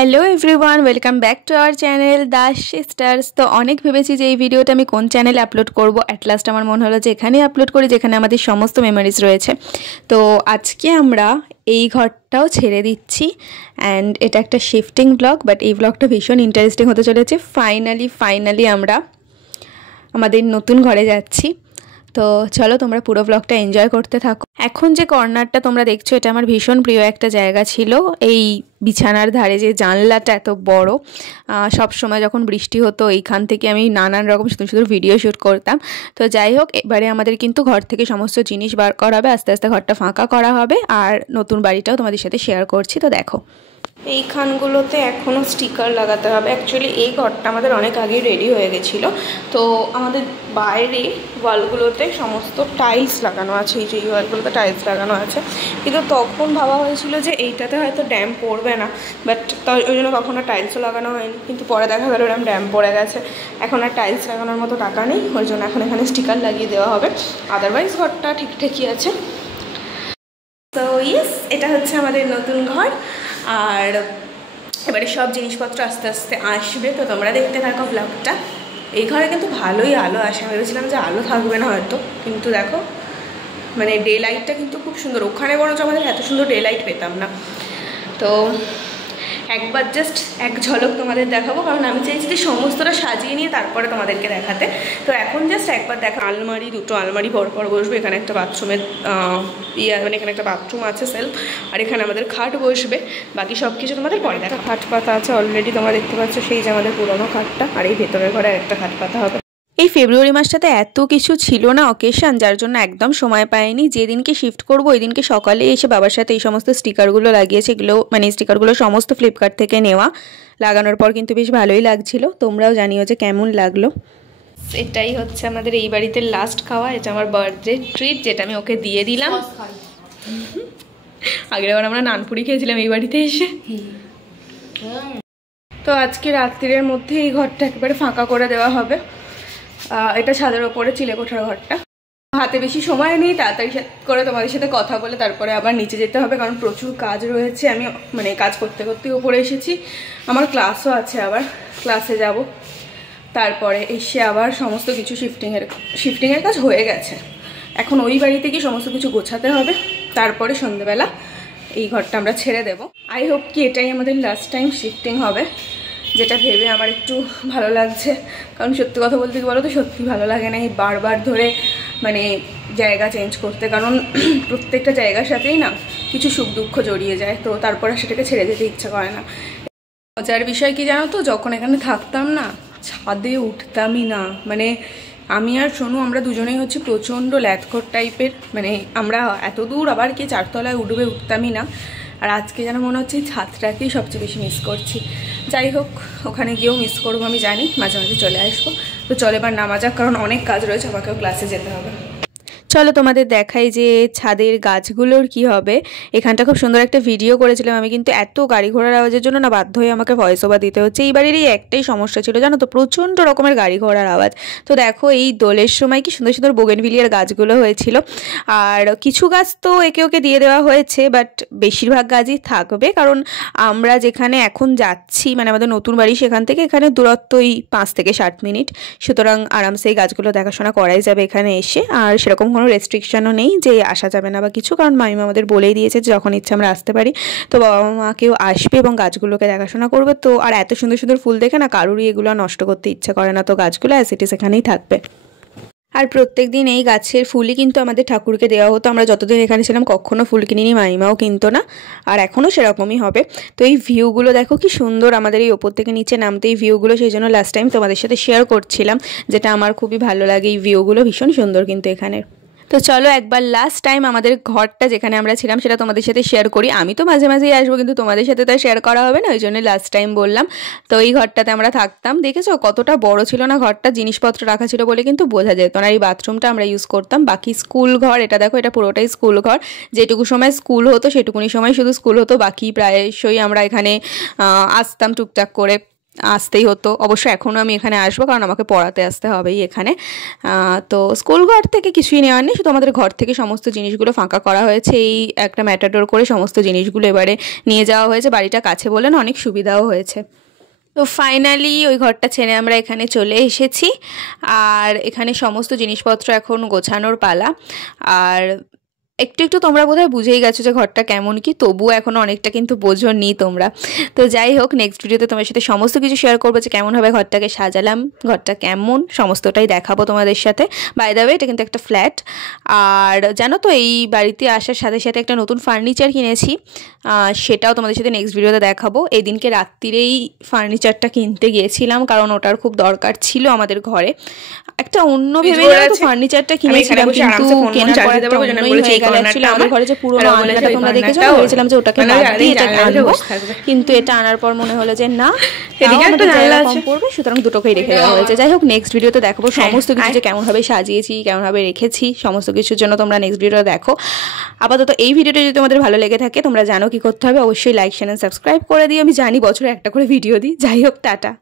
Hello everyone welcome back to our channel Das sisters. तो अनेक भेबेছি যে এই ভিডিওটা আমি কোন চ্যানেলে আপলোড করব, এট লাস্ট আমার মনে হলো যে এখানেই আপলোড করি যেখানে আমাদের সমস্ত মেমোরিজ রয়েছে। তো আজকে আমরা এই ঘরটাও ছেড়ে দিচ্ছি অ্যান্ড এটা একটা শিফটিং ব্লগ, বাট এই ব্লগটা ভীষণ ইন্টারেস্টিং হতে চলেছে। ফাইনালি আমরা আমাদের নতুন ঘরে যাচ্ছি। তো চলো তোমরা পুরো ব্লগটা এনজয় করতে থাকো। এখন যে কর্নারটা তোমরা দেখছো এটা আমার ভীষণ প্রিয় একটা জায়গা ছিল। এই বিছানার ধারে যে জানলাটা এত বড়, সব সময় যখন বৃষ্টি হতো এইখান থেকে আমি নানান রকম সুন্দর ভিডিও শ্যুট করতাম। তো যাই হোক, এবারে আমাদের কিন্তু ঘর থেকে সমস্ত জিনিস বার করা হবে, আস্তে আস্তে ঘরটা ফাঁকা করা হবে আর নতুন বাড়িটাও তোমাদের সাথে শেয়ার করছি। তো দেখো এইখানগুলোতে এখনও স্টিকার লাগাতে হবে। অ্যাকচুয়ালি এই ঘরটা আমাদের অনেক আগেই রেডি হয়ে গেছিলো। তো আমাদের বাইরে ওয়ালগুলোতে সমস্ত টাইলস লাগানো আছে, এই যে এই ওয়ালগুলোতে টাইলস লাগানো আছে, কিন্তু তখন ভাবা হয়েছিল যে এইটাতে হয়তো ড্যাম্প পড়বে না, বাট ওই জন্য কখনো টাইলসও লাগানো হয়নি। কিন্তু পরে দেখা গেল ওরকম ড্যাম্প পড়ে গেছে, এখন আর টাইলস লাগানোর মতো টাকা নেই, ওই জন্য এখন এখানে স্টিকার লাগিয়ে দেওয়া হবে। আদারওয়াইজ ঘরটা ঠিকঠাকই আছে। তো ইয়েস, এটা হচ্ছে আমাদের নতুন ঘর আর এবারে সব জিনিসপত্র আস্তে আস্তে আসবে। তো তোমরা দেখতে থাকো ব্লগটা। এই ঘরে কিন্তু ভালোই আলো আসে, আমি ভেবেছিলাম যে আলো থাকবে না হয়তো, কিন্তু দেখো মানে ডে লাইটটা কিন্তু খুব সুন্দর। ওখানে বরঞ্চ আমাদের এত সুন্দর ডে লাইট পেতাম না। তো একবার জাস্ট এক ঝলক তোমাদের দেখাবো, কারণ আমি চাইছি যে সমস্তটা সাজিয়ে নিয়ে তারপরে তোমাদেরকে দেখাতে। তো এখন জাস্ট একবার দেখা। আলমারি, দুটো আলমারি পরপর বসবে। এখানে একটা বাথরুমের মানে এখানে একটা বাথরুম আছে সেলফ, আর এখানে আমাদের খাট বসবে। বাকি সব কিছু তোমাদের পরে দেখা। খাট পাতা আছে অলরেডি, তোমরা দেখতে পাচ্ছ সেই যে আমাদের পুরোনো খাটটা, আর এই ভেতরের ঘরে একটা খাট পাতা হবে। এই ফেব্রুয়ারি মাসটাতে এত কিছু ছিল না অকেশন, যার জন্য একদম সময় পাইনি। যেদিনকে শিফট করবো ওই দিনকে সকালে এসে বাবার সাথে এই সমস্ত স্টিকারগুলো লাগিয়েছে। এগুলো মানে স্টিকারগুলো সমস্ত ফ্লিপকার্ট থেকে নেওয়া। লাগানোর পর কিন্তু বেশ ভালোই লাগছিল। তোমরাও জানিও যে কেমন লাগলো। এটাই হচ্ছে আমাদের এই বাড়িতে লাস্ট খাওয়া। এটা আমার বার্থডে ট্রিট, যেটা আমি ওকে দিয়ে দিলাম। আগের বার আমরা নানপুরি খেয়েছিলাম এই বাড়িতে এসে। তো আজকে রাত্রির মধ্যে এই ঘরটা একেবারে ফাঁকা করে দেওয়া হবে। এটা ছাদের ওপরে চিলেকোঠার ঘরটা। হাতে বেশি সময় নেই, তাড়াতাড়ি করে তোমাদের সাথে কথা বলে তারপরে আবার নিচে যেতে হবে, কারণ প্রচুর কাজ রয়েছে। আমি মানে কাজ করতে করতে উপরে এসেছি, আমার ক্লাসও আছে, আবার ক্লাসে যাব। তারপরে এসে আবার সমস্ত কিছু শিফটিংয়ের কাজ হয়ে গেছে। এখন ওই বাড়িতে গিয়ে সমস্ত কিছু গোছাতে হবে, তারপরে সন্ধ্যেবেলা এই ঘরটা আমরা ছেড়ে দেব। আই হোপ কি এটাই আমাদের লাস্ট টাইম শিফটিং হবে, যেটা ভেবে আমার একটু ভালো লাগছে। কারণ সত্যি কথা বলতে কি বলো তো, সত্যি ভালো লাগে না এই বারবার ধরে মানে জায়গা চেঞ্জ করতে, কারণ প্রত্যেকটা জায়গার সাথেই না কিছু সুখ দুঃখ জড়িয়ে যায়। তো তারপরে সেটাকে ছেড়ে যেতে ইচ্ছা করে না। মজার বিষয় কি জানো তো, যখন এখানে থাকতাম না ছাদে উঠতামই না। মানে আমি আর সোনু আমরা দুজনেই হচ্ছে প্রচণ্ড ল্যাথখোর টাইপের, মানে আমরা এত দূর আবার কি চারতলায় উঠতামই না। আর আজকে যেন মনে হচ্ছে ছাদটাকেই সবচেয়ে বেশি মিস করছি। যাই হোক, ওখানে গিয়েও মিস করবো আমি জানি, মাঝে মাঝে চলে আসবো। তো চলো এবার নামা যাক, কারণ অনেক কাজ রয়েছে, আমাকেও ক্লাসে যেতে হবে। চলো তোমাদের দেখাই যে ছাদের গাছগুলোর কি হবে। এখানটা খুব সুন্দর একটা ভিডিও করেছিলাম আমি, কিন্তু এত গাড়ি ঘোড়ার আওয়াজের জন্য না বাধ্য হয়ে আমাকে ভয়েস ওভার দিতে হচ্ছে। এই বাড়িরই একটাই সমস্যা ছিল জানো তো, প্রচণ্ড রকমের গাড়ি ঘোড়ার আওয়াজ। তো দেখো এই দোলের সময় কি সুন্দর সুন্দর বোগেনভিলিয়ার গাছগুলো হয়েছিল, আর কিছু গাছ তো একে ওকে দিয়ে দেওয়া হয়েছে, বাট বেশিরভাগ গাছই থাকবে। কারণ আমরা যেখানে এখন যাচ্ছি মানে আমাদের নতুন বাড়ি, সেখান থেকে এখানে দূরত্ব এই 5 থেকে 7 মিনিট, সুতরাং আরামসে এই গাছগুলো দেখাশোনা করাই যাবে এখানে এসে। আর সেরকম কোনো রেস্ট্রিকশনও নেই যে আসা যাবে না বা কিছু, কারণ মামিমা আমাদের বলেই দিয়েছে যে যখন ইচ্ছা আমরা আসতে পারি। তো বাবা মা কেউ আসবে এবং গাছগুলোকে দেখাশোনা করবে। তো আর এত সুন্দর সুন্দর ফুল দেখে না কারোরই এগুলো নষ্ট করতে ইচ্ছা করে না, তো গাছগুলো অ্যাজ ইট ইজ এখানেই থাকবে। আর প্রত্যেক দিন এই গাছের ফুলই কিন্তু আমাদের ঠাকুরকে দেওয়া হতো। আমরা যতদিন এখানে ছিলাম কখনো ফুল কিনিনি, মাইমাও কিনতো না, আর এখনও সেরকমই হবে। তো এই ভিউগুলো দেখো কি সুন্দর, আমাদের এই ওপর থেকে নিচে নামতে এই ভিউগুলো, সেই জন্য লাস্ট টাইম তোমাদের সাথে শেয়ার করছিলাম, যেটা আমার খুবই ভালো লাগে। এই ভিউগুলো ভীষণ সুন্দর কিন্তু এখানের। তো চলো একবার লাস্ট টাইম আমাদের ঘরটা যেখানে আমরা ছিলাম সেটা তোমাদের সাথে শেয়ার করি। আমি তো মাঝে মাঝেই আসবো, কিন্তু তোমাদের সাথে তো শেয়ার করা হবে না, ওই জন্য লাস্ট টাইম বললাম। তো এই ঘরটাতে আমরা থাকতাম, দেখেছো কতটা বড় ছিল না ঘরটা, জিনিসপত্র রাখা ছিল বলে কিন্তু বোঝা যেত না। এই বাথরুমটা আমরা ইউজ করতাম। বাকি স্কুল ঘর, এটা দেখো এটা পুরোটাই স্কুল ঘর। যেটুকু সময় স্কুল হতো সেটুকুনি সময় শুধু স্কুল হতো, বাকি প্রায়শই আমরা এখানে আসতাম টুকটাক করে। আসতেই হতো। অবশ্য এখনও আমি এখানে আসবো, কারণ আমাকে পড়াতে আসতে হবেই এখানে। তো স্কুল ঘর থেকে কিছুই নেওয়ার নেই, শুধু আমাদের ঘর থেকে সমস্ত জিনিসগুলো ফাঁকা করা হয়েছে। এই একটা ম্যাটাডোর করে সমস্ত জিনিসগুলো এবারে নিয়ে যাওয়া হয়েছে। বাড়িটা কাছে বলে না, অনেক সুবিধাও হয়েছে। তো ফাইনালি ওই ঘরটা ছেড়ে আমরা এখানে চলে এসেছি, আর এখানে সমস্ত জিনিসপত্র এখন গোছানোর পালা। আর একটু একটু তোমরা বোধহয় বুঝেই গেছো যে ঘরটা কেমন কি, তবুও এখনও অনেকটা কিন্তু বোঝোনি তোমরা। তো যাই হোক, নেক্সট ভিডিওতে তোমার সাথে সমস্ত কিছু শেয়ার করবো, যে কেমনভাবে ঘরটাকে সাজালাম, ঘরটা কেমন, সমস্তটাই দেখাবো তোমাদের সাথে। বাই দ্য ওয়ে, এটা কিন্তু একটা ফ্ল্যাট। আর জানো তো, এই বাড়িতে আসার সাথে সাথে একটা নতুন ফার্নিচার কিনেছি, সেটাও তোমাদের সাথে নেক্সট ভিডিওতে দেখাবো। এই দিনকে রাত্রিরেই ফার্নিচারটা কিনতে গিয়েছিলাম, কারণ ওটার খুব দরকার ছিল আমাদের ঘরে। একটা অন্য ভেবে ফার্নিচারটা কিনেছিলাম, কিন্তু কেনার পরে একটা অন্যই হয়ে গেল। অ্যাকচুয়ালি আমাদের ঘরে যে পুরোনো আলনাটা তোমরা দেখেছো, ভেবেছিলাম যে ওটাকে বাদ দিয়ে এটাকে আনবো, কিন্তু এটা আনার পর মনে হলো যে না, এদিকে একটা জায়গা কম পড়বে, সুতরাং দুটোকেই রেখে দেওয়া হয়েছে। যাই হোক, নেক্সট ভিডিওতে দেখাবো সমস্ত কিছু, যে কেমনভাবে সাজিয়েছি, কেমনভাবে রেখেছি, সমস্ত কিছুর জন্য তোমরা নেক্সট ভিডিওটা দেখো। আপাতত এই ভিডিওটা যদি তোমাদের ভালো লেগে থাকে, তোমরা জানো কি করতে হবে, অবশ্যই লাইক, শেয়ার, সাবস্ক্রাইব করে দিও। আমি জানি বছরে একটা করে ভিডিও দিই। যাই হোক, টাটা।